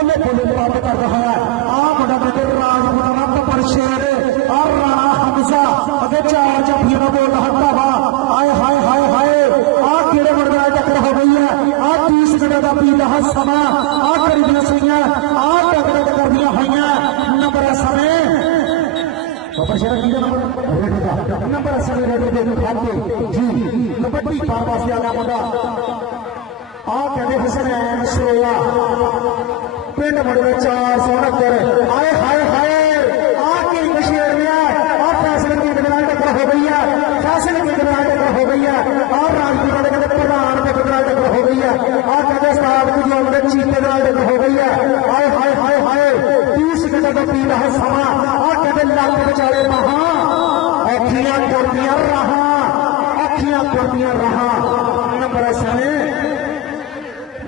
बोले बोले प्राप्त कर रहा है आ मुंडा कहते राजपूताना पर शेर और राणा हमजा अगे चार जफियां बोल हटता वा आए हाय हाय हाय आ केड़े मुंडे टक्कर हो गई है आ 30 मिनट का पीला समा आ करीबियां सही आ टक्कर कर दिया हुई नंबर समय नंबर समय जी कबड्डी पार वास्ते आ गया मुंडा आ कहते हसनैन सरोया पिंड मुंडे 469 आए हाय हाय आ की शेर लिया आ फैसले की टक्कर हो गई है फैसले की टक्कर हो गई है और राजपूत के प्रधान के टक्कर हो गई है आ कहते उस्ताद की जो चीते टक्कर हो गई है आए हाय हाय हाय 30 मिनट का पी रहा समा आ कहते लग बेचारे महा अखियां करदियां रहा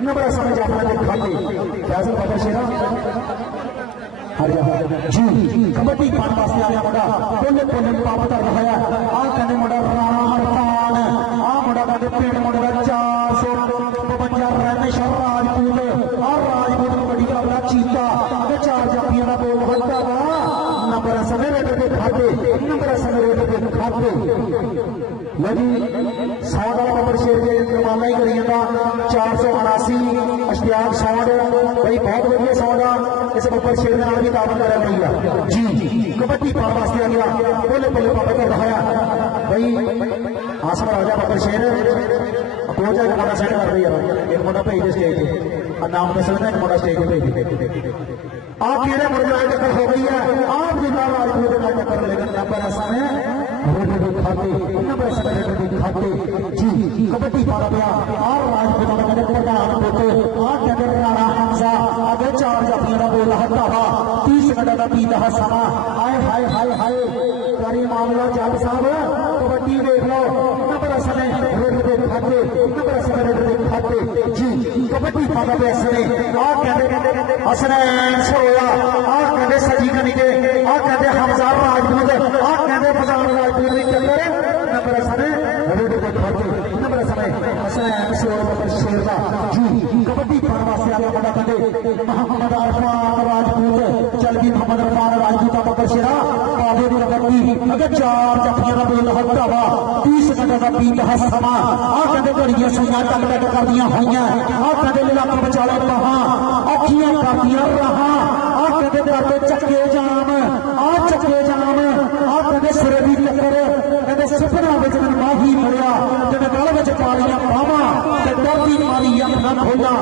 नंबर समय जाना खाली फैसल बाबा शेरा जी कबड्डी पाने वास्ते आ गया मुंडा बोले बोले प्राप्त कर रहा है आ कहने मुंडा रामपाल आ मुंडा कहते पेड़ मुंडे 452 रमेश राजपूत और राजपूत कबड्डी का अपना चीता अगर 4 जाफियां का बोल हटता वा नंबर समय रेट के खाते नंबर समय रेट के खाते लगी 100 नंबर शेर के जमाना ही करी जाता 479 अश्तियाक 100 भाई बहुत बढ़िया 100 इस बब्बर शेर ने भी दावा कर रही है जी कबड्डी पाने वास्ते आ गया बोले बोले पापा कर रहा है भाई आसम राजा बब्बर शेर दो चार मुंडा सेट कर रही है एक मुंडा भेज दे स्टेज पे नाम दस लेना एक मुंडा स्टेज पे भेज दे आप केड़े मुंडे टक्कर हो गई है आप जिला राजपूत का टक्कर लेकिन नंबर समय खाते नंबर समय खाते जी कबड्डी पारा गया और राजपूत का प्रधान पुत्र आ कहते राणा हमजा आगे 4 जाफियां का बोल हटता वा 30 मिनट का पीता समा आए हाय हाय हाय कारी मामला जल साहब कबड्डी देख लो नंबर समय खाते नंबर समय खाते जी कबड्डी पारा पे आ कहते हसनैन सरोया आ कहते सजी कनी के आ कहते हमजा राजपूत आ कहते प्रधान राजपूत की टक्कर नंबर समय नंबर समय हसनैन सरोया शेरदा जी कबड्डी पाने वास्ते आ गया मुंडा कहते मोहम्मद अरफान राजपूत चल गई मोहम्मद अरफान राजपूत बकर शेरा पावे की कबड्डी अगर 4 जफियां का बोल हटता वा 30 मिनट का पीता समा आ कहते घड़ियां सुइयां टक टक कर दिया हुई आ कहते लक बचाले महा अखियां करदियां रहा आ कहते दाते चक्के जाम आ कहते सिरे की टक्कर कहते सपना में जब माही मरिया जब गल में पालियां पावा डरदी मारी अपना खोला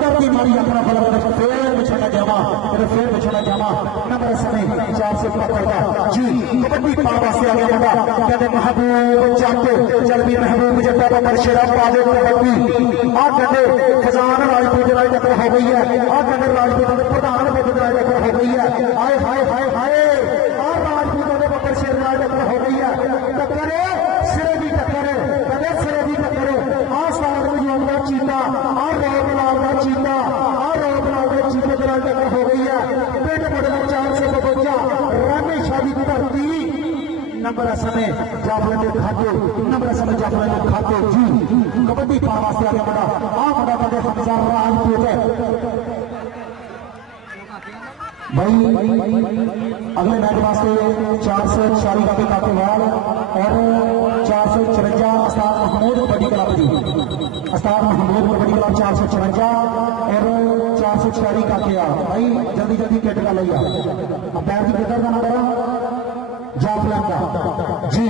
डरदी मारी अपना फल फिर बिछड़ा जावा नंबर समय 475 जी कबड्डी पाने वास्ते आ गया मुंडा कहते महबूब जट चल भी महबूब जट्टा बब्बर शेरा पावे कबड्डी आ कहते खजान राजपूत की टक्कर हो गई है आ कहते राजपूत के प्रधान पुत्र की टक्कर हो गई है आए हाय हाय हाय आ राजपूत के बब्बर शेर की टक्कर हो गई है टक्कर सिरे की टक्कर कहते सिरे की टक्कर आ सारा का चीता आ रोक लाल का चीता चीते की टक्कर हो गई है पेट मुंडे 452 रानी शादी की धरती नंबर समय जाफले के खाते नंबर समय जाफले के खाते जी कबड्डी पाने वास्ते आ गया मुंडा आ मुंडा कहते हमजा राजपूत भाई अगले मैच वास्ते 440 का काटेवाल और 454 अस्ताद महमूद कबड्डी क्लब की अस्ताद महमूद कबड्डी क्लब 454 और 446 काटेवाल भाई जल्दी जल्दी किट का लिया पैर की किट का नंबर जाफला का जी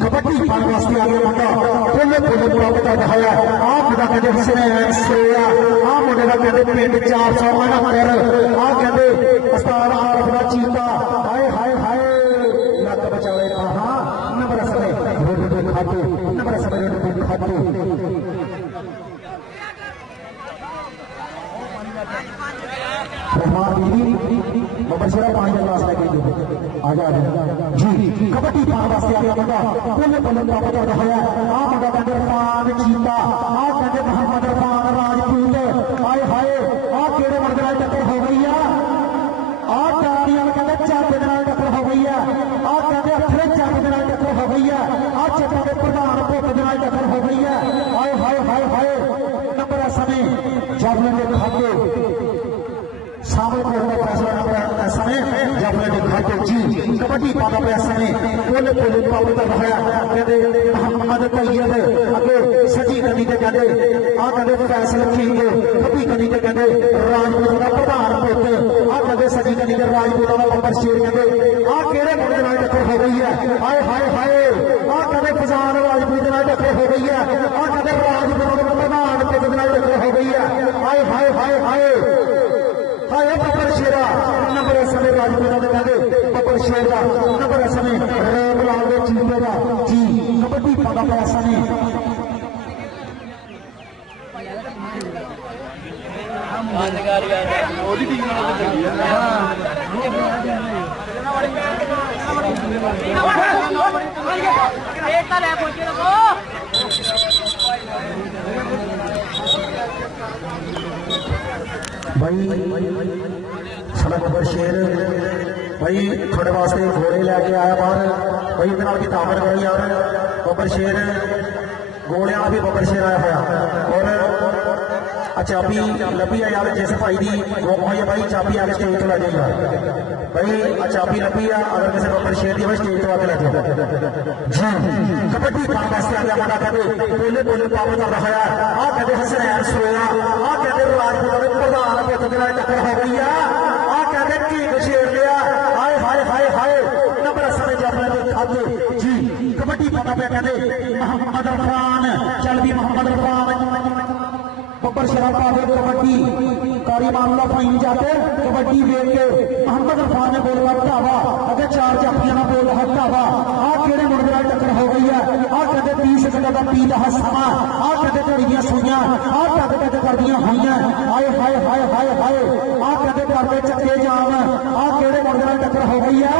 कबड्डी पाने वास्ते आ गया मुंडा बोले बोले प्राप्त कर रहा है आ मुंडा कहते हसनैन सरोया आ मुंडे का कहते पिंड 469 आ कहते उस्ताद आरफ का चीता हाय हाय हाय लक बचावे कहा नंबर समय खाते नंबर समय खाते बबरशेरा 5 गिलास लेके आजा जी कबड्डी पाने वास्ते आ गया मुंडा बोले बोले प्राप्त कर रहा है आ मुंडा कहते इरफान चीता आ कहते मोहम्मद इरफान राजपूत आए हाय आ केड़े मुंडे की टक्कर हो गई है आ टाड़ियां कहते चाटे के टक्कर हो गई है आ कहते अथरे चाटे के टक्कर हो गई है आ चट्टा के प्रधान पुत के टक्कर हो गई है आए हाय हाय हाय नंबर समय जाफले के खाते सामने का फैसला इस समय जबले दिखाते जी कबड्डी पाता पे इस समय कोले कोले पाव कर रहा है कहते मोहम्मद तैयब अगे सजी कनी ते कहते आ कहते फैसला खेंगे कभी कनी ते कहते राजपूत का प्रधान पुत्र आ कहते सजी कनी ते राजपूत का बब्बर शेर कहते आ केड़े मुंडे नाल टक्कर हो गई है हाय हाय हाय आ कहते फजान राजपूत नाल टक्कर हो गई है आ कहते राजपूत का प्रधान पुत्र नाल टक्कर हो गई है हाय हाय हाय हाय हाय बब्बर शेरा नंबर समय राजपूत ने कहते बब्बर शेर का नंबर समय रेबलाल दे चीते का जी कबड्डी पाता पे इस समय भाई साडा बब्बर शेर भाई थोड़े वास्ते घोड़े लैके आया बाहर भाई इहदे नाल की ताकत करो यार बब्बर शेर घोड़ियां भी बब्बर शेर आया होया और चाबी लभी है यार जिस भाई की भाई भाई चाबी आके स्टेज तो लै जाएगा भाई चाबी लभी है अगर किसी बब्बर शेर की स्टेज तो आके लै जाओ जी कबड्डी पाने वास्ते आ गया मुंडा कहते बोले बोले पाप कर रहा है आ कहते हसनैन सोया आ कहते राजपूत के प्रधान पुत्र के नाल टक्कर हो गई है आ कहते ढीक शेर लिया हाय हाय हाय हाय नंबर समय जबले खाते जी कबड्डी पाना पे कहते मोहम्मद अरफान चल भी मोहम्मद अरफान बब्बर शेरा पावे कबड्डी कारी मामला फाइन जाते कबड्डी देख के मोहम्मद अरफान ने बोला ढावा अगर चार चापियां ना बोल रहा ढावा आ केड़े मुंडे नाल टक्कर हो गई है आ कहते 30 सेकंड का पी रहा समा आ कहते घड़ी दी सुइयां आ कहते कर दियां होइयां हाय हाय हाय हाय हाय आ कहते करते चक्के जाम आ केड़े मुंडे नाल टक्कर हो गई है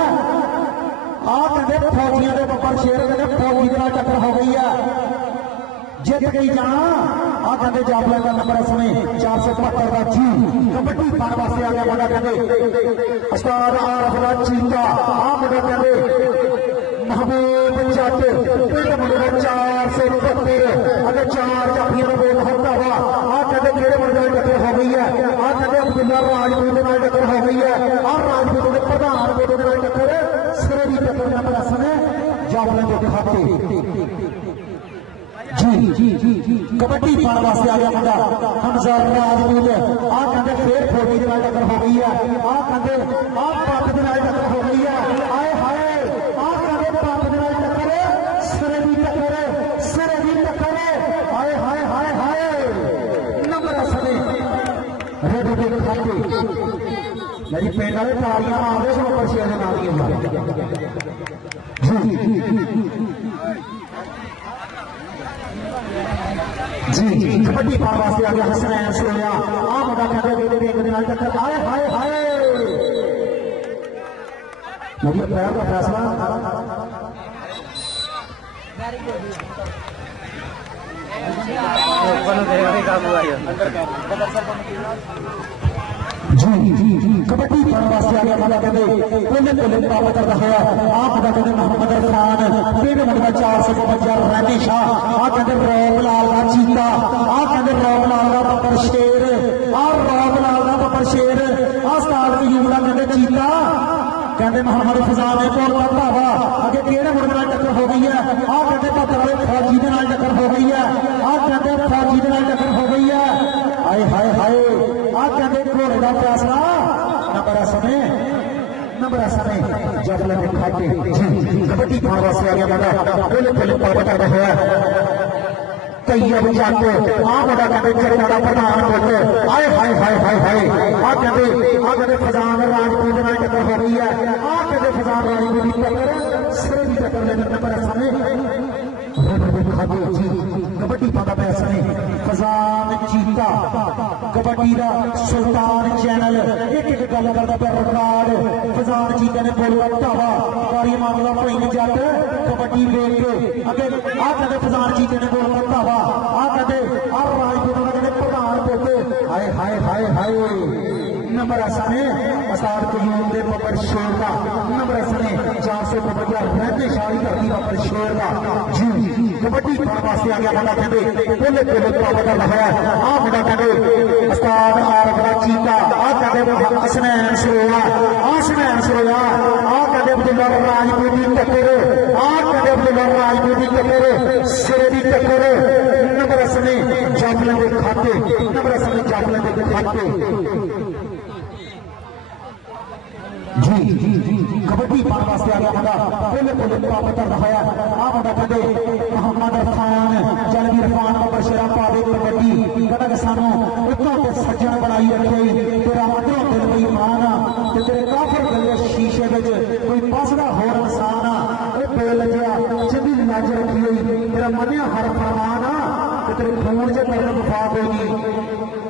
आ कहते फौजियां दे बब्बर शेर कहते फौजी दे नाल टक्कर हो गई है जित गई जाना आ कहते जाफले का नंबर समय 475 का जी कबड्डी पाने वास्ते आ गया मुंडा कहते अस्ताद आरफ दा चीता आ मुंडा कहते महबूब जट पिंड मुंडे 472 अगर चार जाफियां ने बोल हटता हुआ आ कहते केड़े मुंडे नाल टक्कर हो गई है आ कहते अब्दुल्ला राजपूत नाल टक्कर हो गई है आ राजपूत के प्रधान पुत्र नाल टक्कर सिरे दी टक्कर नंबर समय जाफले के खाते जी कबड्डी पाने वास्ते आ गया मुंडा हमजा राजपूत आ कहते फिर फौजी के नाल टक्कर हो गई है आ कहते आ पत्त के नाल टक्कर हो गई है हाय हाय आ कहते पत्त के नाल टक्कर सिरे दी टक्कर हाय हाय हाय हाय नंबर समय रेड के खाते मेरी पिंड वाले तालियां मारदे सो बब्बर शेर दे नाल जी कबड्डी पाने वास्ते आ गया हसनैन सोया आ मुंडा कहते बेटे एक दे नाल टक्कर हाय हाय हाय मेरी पैर का फैसला जी कबड्डी पाने वास्ते आ गया मुंडा कहते कोले कोले पाप कर रहा है आ मुंडा कहते मोहम्मद अरफान पिंड मुंडा 452 रैनी शाह आ कहते रोमलाल का चीता आ कहते रोमलाल का बब्बर शेर आ रोमलाल का बब्बर शेर आ उस्ताद अयूब कहते चीता कहते मोहम्मद फजान ने बोल ढावा अगे केड़े मुंडे नाल टक्कर हो गई है आ कहते पत्थर वाले फौजी के नाल टक्कर हो गई है आ कहते फौजी के नाल टक्कर हो गई है हाय हाय हाय आ कहते घोड़े का फैसला नंबर समय जबले के खाते कबड्डी पाने वास्ते आ गया मुंडा बोले बोले पाप कर रहा है तैयब जट आ मुंडा कहते चरना का प्रधान पुत्र हाय हाय हाय हाय हाय आ कहते फजान राजपूत नाल टक्कर हो गई है आ कहते फजान राजपूत की टक्कर सिरे दी टक्कर लेकर नंबर समय जी कबड्डी पाता पे समय फजान चीता कबड्डी का सुल्तान चैनल एक एक गल करता पे रिकॉर्ड फजान चीता ने बोलिया ढावा कारी मामला भाई जट कबड्डी देख के अगे आ कहते फजान चीते ने बोलिया ढावा आ कहते आ राजपूत कहते प्रधान पुत्र हाय हाय हाय हाय नंबर असने उस्ताद कयूम दे बबर शेर का नंबर असने 452 रहते शाही धरती बबर शेर का जी कबड्डी पाने वास्ते आ गया मुंडा कहते बोले बोले पावदा लगाया आ मुंडा कहते उस्ताद आरफ दा चीता आ कहते हसनैन सरोया आ कहते अब्दुल्ला राजपूती टक्कर आ कहते अब्दुल्ला राजपूती टक्कर सिरे दी टक्कर नंबर असने जाफले दे खाते नंबर असने जाफले दे खाते जी कबड्डी पाने वास्ते आ गया मुंडा बोले बोले पावदा लगाया आ मुंडा कहते मोहम्मद इरफान जलवी इरफान बबर शेरा पावे कबड्डी कहता कि सानू इतना ते सज्जन बनाई रखे तेरा अंदरों दिल बेईमान ते तेरे काफिर गले शीशे विच कोई पसदा होर इंसान ए बेलजिया चंगी लाज रखी हुई तेरा मनिया हर फरमान ते तेरे खून च तेरे वफा होगी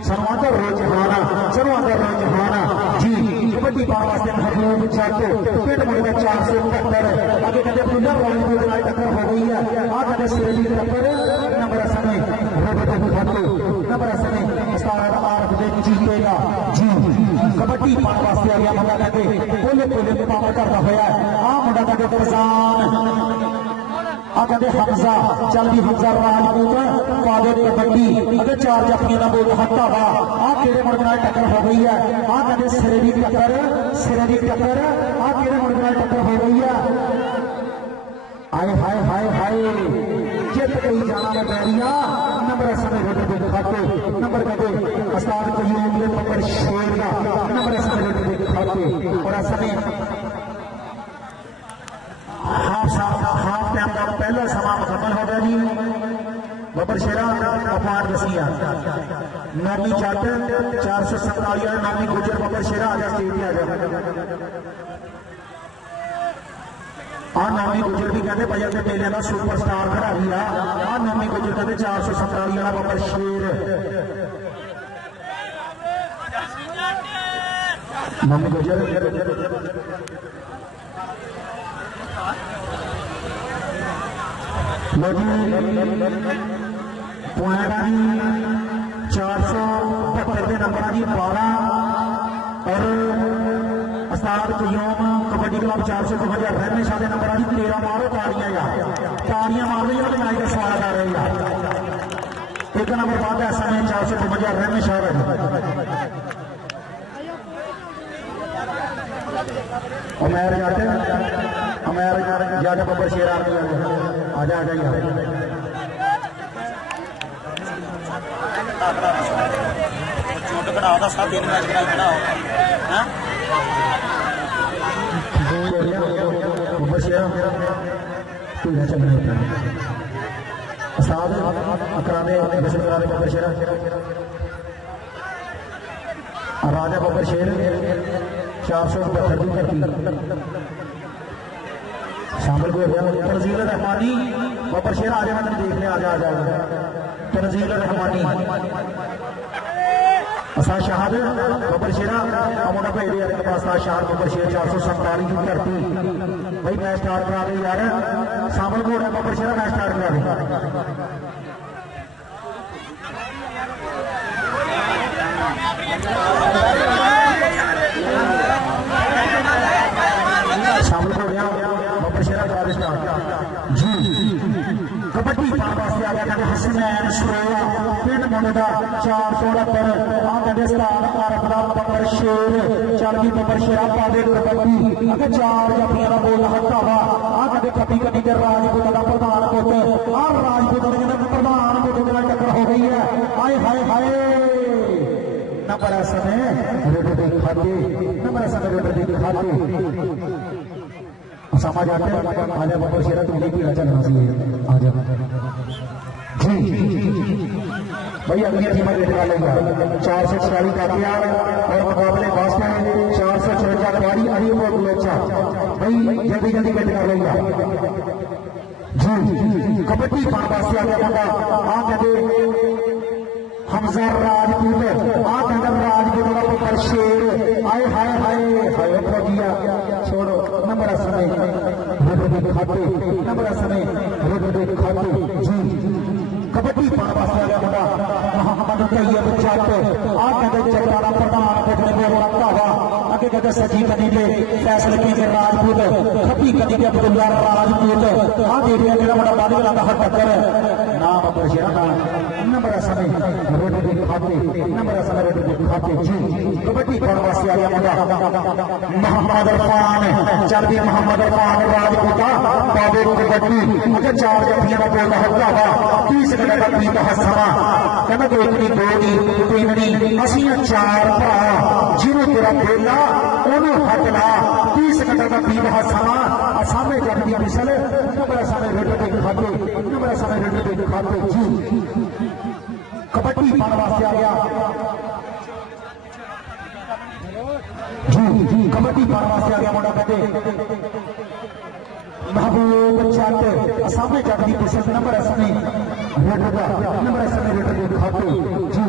सानू आंदा रोज जहाना जी कबड्डी पाने वास्ते महबूब जट पिंड मुंडा 472 आगे कहते अब्दुल्ला राजपूत नाल टक्कर हो गई है आ कहते सिरे दी टक्कर नंबर असने नंबर असने उस्ताद आरफ दे चीते का जी कबड्डी पाने वास्ते आ गया मुंडा कहते बोले बोले मुकाबला करता होया आ मुंडा कहते फरजान आ कहते हमजा चल भी हमजा राजपूत पावे कबड्डी अगर 4 जफियां का बोल हत्ता वा आ केड़े मुंडे नाल टक्कर हो गई है आ कहते सिरे दी टक्कर आ केड़े मुंडे नाल टक्कर हो गई है हाय जित कोई जाना है बैरिया नंबर असने रोटे दे खाते नंबर कहते उस्ताद कयूम दे बबर शेर का नंबर असने रोटे दे खाते और असने हाफ टाइम का पहला समा मुकम्मल हो गया जी बबर शेरा अफान रसिया नामी जट 447 नामी गुजर बबर शेरा आ जा स्टेज पे आ जा आ नामी गुजर भी कहते भजन के मेले का सुपरस्टार खिडारी आ नामी गुजर कहते 447 वाला बबर शेर नामी गुजर पॉइंट आ जी 472 के नंबर आ जी 12 और उस्ताद कयूम कबड्डी क्लब 452 रहने शाह के नंबर आ जी 13 मारो ताड़ियां मार रही है मैच का स्वागत आ रही है एक नंबर बाद ऐसा में 452 रहने शाह अमेर जाट बबर शेर आ जा चोट कढ़ाओ का सब 3 मैच करा बबर शेर उस्ताद अकरामे बबर शेर राजा बबर शेर 472 की शामिल हो गया तनजील रहमानी बबर शेर आ जाए मैंने देख लिया आ जा तनजील रहमानी असा शाहद बबर शेरा मुंडा भेजे यार पासा शाह बबर शेर 447 की धरती भाई मैच स्टार्ट करा दे यार शामिल हो रहा बबर शेरा मैच स्टार्ट करा दे शामिल हो गया बबर शेरा करा दे स्टार्ट जी कबड्डी पाने वास्ते आ गया कहते हसनैन सरोया पिंड मुंडा 469 आ कहते उस्ताद आरफ दा बबर शेर चल भी बबर शेरा पावे कबड्डी अगे 4 जफियां दा बोल हत्ता वा आ कहते कभी कभी ते राजपूत दा प्रधान पुत आ राजपूत दे कहते प्रधान पुत नाल टक्कर हो गई है हाय नंबर समय रोड दे खाते नंबर समय रोड दे खाते समझ आते आजा बबर शेरा तुम लेके चलना चाहिए आजा जी भाई अगली टीम वेट कर लेगा 446 काफिया और मुकाबले वास्ते 456 पारी अलीम और गुलेचा भाई जल्दी वेट कर लेगा जी कबड्डी पाने वास्ते आ गया मुंडा आ कहते हमजा राजपूत आ कहते राजपूत का पुत्र शेर आए हाय फौजिया छोड़ो नंबर समय खाते नंबर समय खाते जी कबड्डी पाने वास्ते आ गया मुंडा मोहम्मद तैयब जट आ कहते जगराड़ा प्रधान देखने में रखता आगे कहते सजी कदी के फैसले के राजपूत खब्बी कदी के अब्दुल्ला राजपूत हाँ दे रहे जो बड़ा बाद में हर टक्कर नाम अबर शेरा नाम नंबर समय रोड के खाते नंबर समय रोड के खाते जी कबड्डी वास्ते आ गया मुंडा मोहम्मद इरफान चल भी मोहम्मद इरफान राजपूता बाबे कबड्डी मुझे 4 जफियां का बोल हल्का वा 30 मिनट का पीता हसमा कहना तो इतनी दो दी तीन दी असी 4 भरा जिन्हों तेरा बोला उन्होंने हट ला 30 मिनट का पीता हसमा सामने जब दी मिसल नंबर समय रोड के खाते नंबर समय रोड के खाते जी कबड्डी वास्ते आ गया जी कबड्डी वास्ते आ गया मुंडा कहते महबूब जट सामने जट की पुशप नंबर समय नंबर समय रेट के खाते जी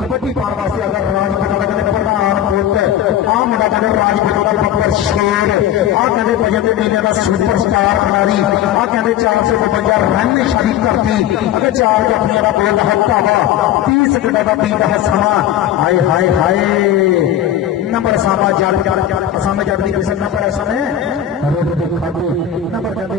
कबड्डी वास्ते अगर राजपूत प्रधान पुत्र आ मुंडा कहते राजपूत का बब्बर शेर आ कहते भजन के मेले का सुपरस्टार खिलाड़ी आ कहते 452 रन शादी करती अगर 4 जफियां का बोल हल्का वा 30 मिनट का बीत है समा हाय हाय हाय नंबर सामा जल सामे जल दी किसी नंबर समय रोड के खाते नंबर कहते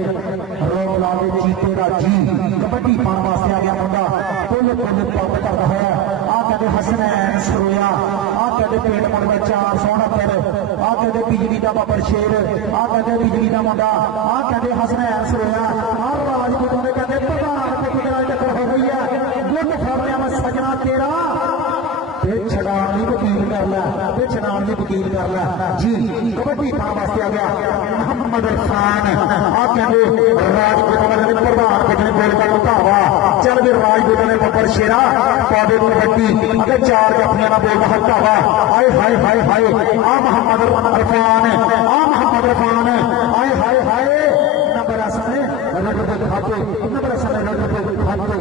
रोक लावे जीते का जी कबड्डी वास्ते आ गया मुंडा कोले कोले पंप कर रहा है आ कहते हसनैन सरोया आ कहते पेट मुंडा 469 आ कहते बिजली का बब्बर शेर आ कहते बिजली का मुंडा आ कहते हसनैन सरोया आ राजपूतों ने कहते प्रधान टक्कर हो गई है गुट फरने में सजना तेरा छड़ान वकील कर ला छड़ान वकील कर ला जी कबड्डी वास्ते आ गया मोहम्मद इरफान आ कहते राजपूत प्रधान कितने बोल कर उठावा चल भी राजपूत ने बब्बर शेरा पावे कबड्डी अगर 4 जफियां का बोल हल्कावा हाय हाय हाय हाय आ मोहम्मद इरफान हाय हाय हाय नंबर समय रट के खाते नंबर समय रट के खाते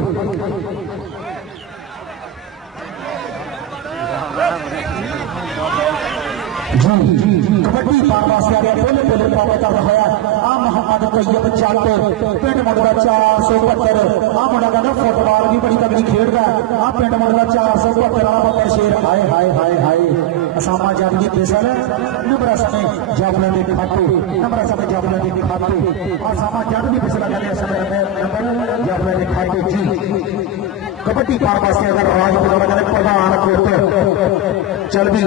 जी कबड्डी वास्ते आ गया बोले बोले पावे कर रहा है आ मोहम्मद तैयब जट पिंड मुंडा 472 आ मुंडा कहना फुटबॉल भी बड़ी तगड़ी खेलता है आ पिंड मुंडा 472 वाला बब्बर शेर हाय हाय हाय हाय असामा जट की पेशल नंबर समय जाबला के खाते नंबर समय जाबला के खाते असामा जट की पेशल कहते समय नंबर जाबला के खाते जी कबड्डी वास्ते अगर राजपूत प्रधान पुत्र चल भी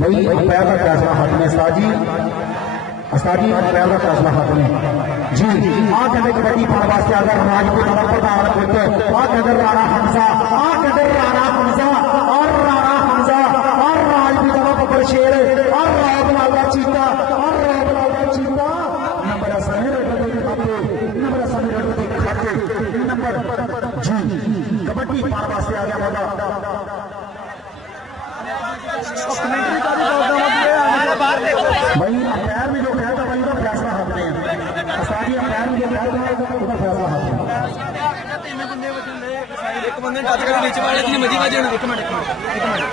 भाई अंपायर का फैसला हाथ में साजी अंपायर का फैसला हाथ में जी आ कहते कबड्डी वास्ते अगर राजपूत प्रधान पुत्र आ कहते राणा हमजा और राजपूत बब्बर शेर और राजलाल चीता नंबर समय खाते नंबर जी कबड्डी वास्ते आ गया मुंडा भाई अंपायर में जो कहता भाई का फैसला हाथ में है अंपायर में जो कहता है उसका फैसला हाथ में एक बंदे टच करके नीचे वाले जितनी मर्जी बाजे एक मिनट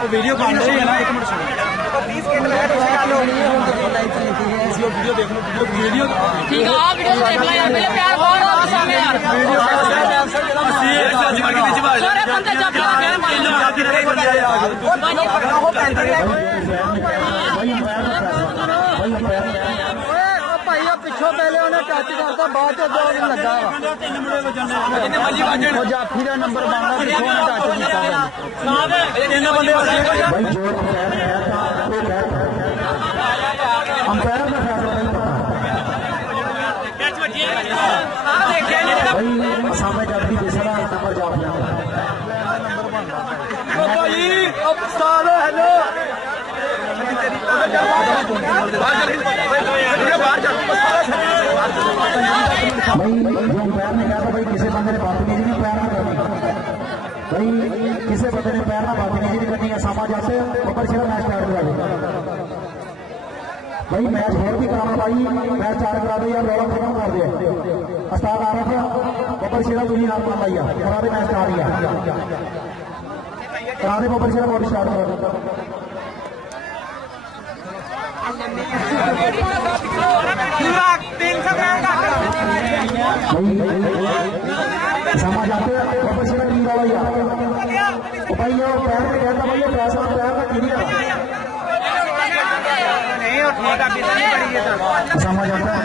वो वीडियो बन रही है ना एक मिनट सुनो 20 मिनट वीडियो देख लो वीडियो ठीक है आप वीडियो देख लो यार मेरे प्यार बहुत हो सामने यार वीडियो सर नीचे वाले सारे बंदे जब प्यार भाई पिछों पहले उन्हें टच करता बाद दो लगा जाफी का नंबर बनना पिछों टच अंपायर का फैसला सामने जाती बेसरा नंबर जाफी हेलो भाई जो पैर ने कहा था भाई किसी बंदे ने बदतमीजी नहीं पैर ना करनी भाई किसी बंदे ने पैर ना बदतमीजी नहीं करनी है सामा जाते बब्बर शेरा मैच स्टार्ट करा दे भाई मैच और भी कराना भाई मैच स्टार्ट करा दे यार रौला खत्म कर दे उस्ताद आ रहा था बब्बर शेरा तुझी नाम मान लिया करा दे मैच स्टार्ट किया करा दे बब्बर शेरा बॉडी स्टार्ट करा समझ आते बब्बर शेरा की भाई भाई पैर में कहता भाई पैसा पैर का गिरी ठीक है किसी नहीं बड़ी है समझ आता है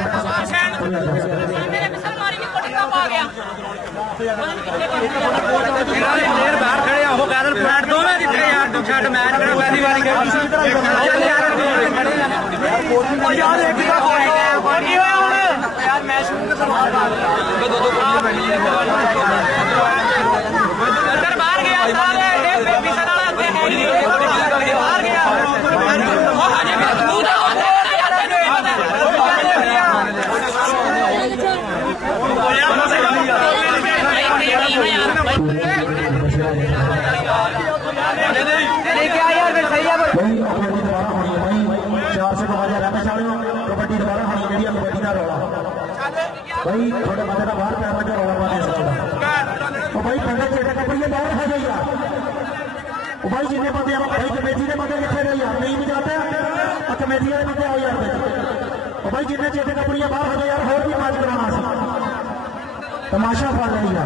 मेरे मिसल मारी की कोटी कब आ गया प्लेयर बाहर खड़े आ वो कादल फ्लैट दो मैं जितने यार दो शॉट मैच करा पहली बारी चल यार ओ यार एक का पानी होया हुन यार मैच शुरू कर दो दो बैठी है अंदर बाहर गया सारे बेबी सर वाला अंदर है नहीं बाहर गया वो अजय भी स्मूथ है क्या यार फिर सही है चार से कबड्डी रमेश वालों कबड्डी दोबारा होनी चाहिए कबड्डी का रौला भाई थोड़े बंदे का बाहर पैर में रौला पाने तो भाई पहले चेटे कपड़िए बाहर है गई यार भाई जिन्ने बंदे भाई कमेटी के बंदे कितने गए यार नहीं भी जाते कमेटी वाले बंदे आओ यार भाई जिन्ने चेटे कपड़िए बाहर हो गए यार और भी मैच कराना तमाशा फल रही है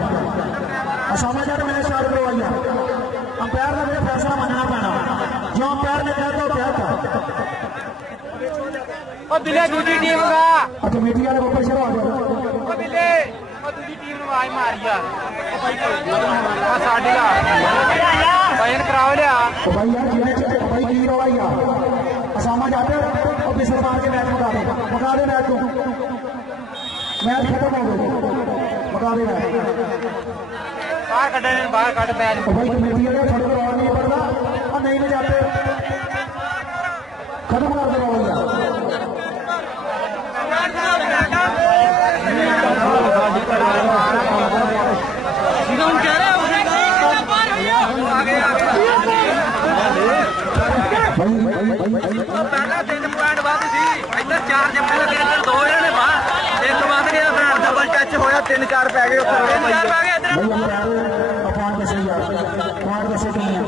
समझ यार मैच स्टार्ट करवाई है अंपायर का मेरा फैसला मानना पैना जो अंपायर ने कहा तो क्या था ओ बिले दूसरी टीम का कमेटी वाले ऊपर चलो आ जाओ ओ बिले ओ दूसरी टीम ने आवाज मारी यार ओ भाई आ साडी दा भाई कराओ लिया तो भाई यार जिन्हें भाई की रोला यार समझ आते और पिछले बार के मैच मुका दे मैच को मैच खत्म हो गया मुका दे मैच बाहर कटे बाहर कट मैच तो भाई कमेटी वाले थोड़े को और नहीं पड़ता और नहीं जाते खत्म कर दे भैया पहला 3 पॉइंट बाद सी इधर 4 जंपे लगे इधर 2 जने बाहर एक बाद गया फिर डबल टच होया 3-4 पै गए उधर 3-4 पै गए इधर पॉइंट कैसे यार पॉइंट कैसे नहीं है